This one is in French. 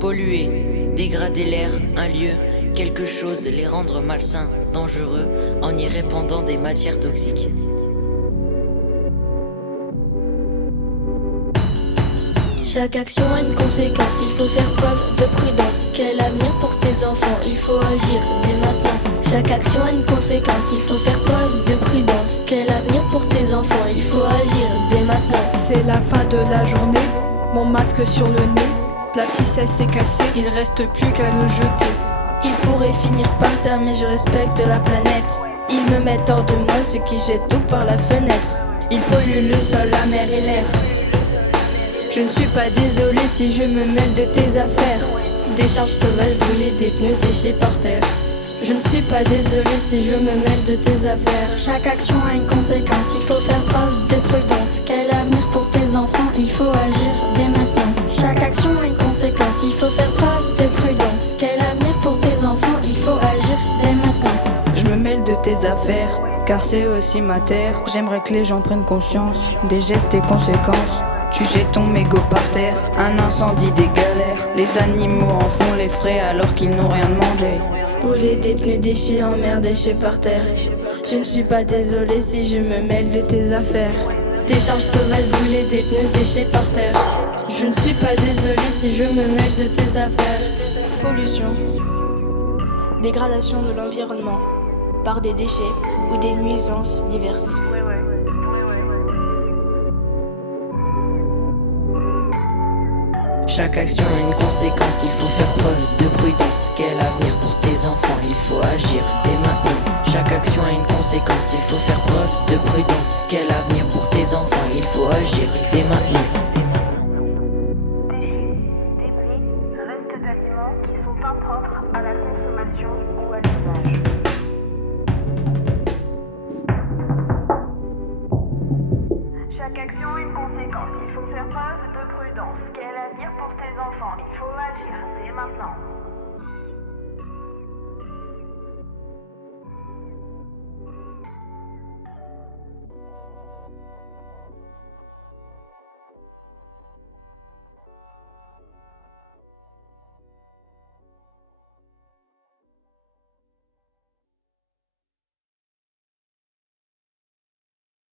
Polluer, dégrader l'air, un lieu, quelque chose, les rendre malsains, dangereux, en y répandant des matières toxiques. Chaque action a une conséquence, il faut faire preuve de prudence. Quel avenir pour tes enfants, il faut agir dès maintenant. Chaque action a une conséquence, il faut faire preuve de prudence. Quel avenir pour tes enfants, il faut agir dès maintenant. C'est la fin de la journée, mon masque sur le nez. La ficelle s'est cassée, il reste plus qu'à le jeter. Il pourrait finir par terre mais je respecte la planète. Ils me mettent hors de moi ceux qui jettent tout par la fenêtre. Ils polluent le sol, la mer et l'air. Je ne suis pas désolé si je me mêle de tes affaires. Décharge sauvage, brûler des pneus, déchets par terre. Je ne suis pas désolé si je me mêle de tes affaires. Chaque action a une conséquence, il faut faire preuve de prudence. Quel avenir pour tes enfants, il faut agir dès maintenant. Chaque action a une conséquence, il faut faire preuve de prudence. Quel avenir pour tes enfants, il faut agir dès maintenant. Je me mêle de tes affaires, car c'est aussi ma terre. J'aimerais que les gens prennent conscience des gestes et conséquences. Tu jettes ton mégot par terre, un incendie, des galères. Les animaux en font les frais alors qu'ils n'ont rien demandé. Brûler des pneus, déchets en mer, déchets par terre. Je ne suis pas désolé si je me mêle de tes affaires. Décharge sauvage, brûler des pneus, déchets par terre. Je ne suis pas désolé si je me mêle de tes affaires. Pollution, dégradation de l'environnement par des déchets ou des nuisances diverses. Chaque action a une conséquence, il faut faire preuve de prudence. Quel avenir pour tes enfants, il faut agir dès maintenant. Chaque action a une conséquence, il faut faire preuve de prudence. Quel avenir pour tes enfants, il faut agir dès maintenant. Débris, restes d'aliments qui sont impropres à la consommation ou à l'usage. Chaque action a une conséquence, il faut faire preuve de prudence. Quel avenir pour tes enfants, il faut agir dès maintenant.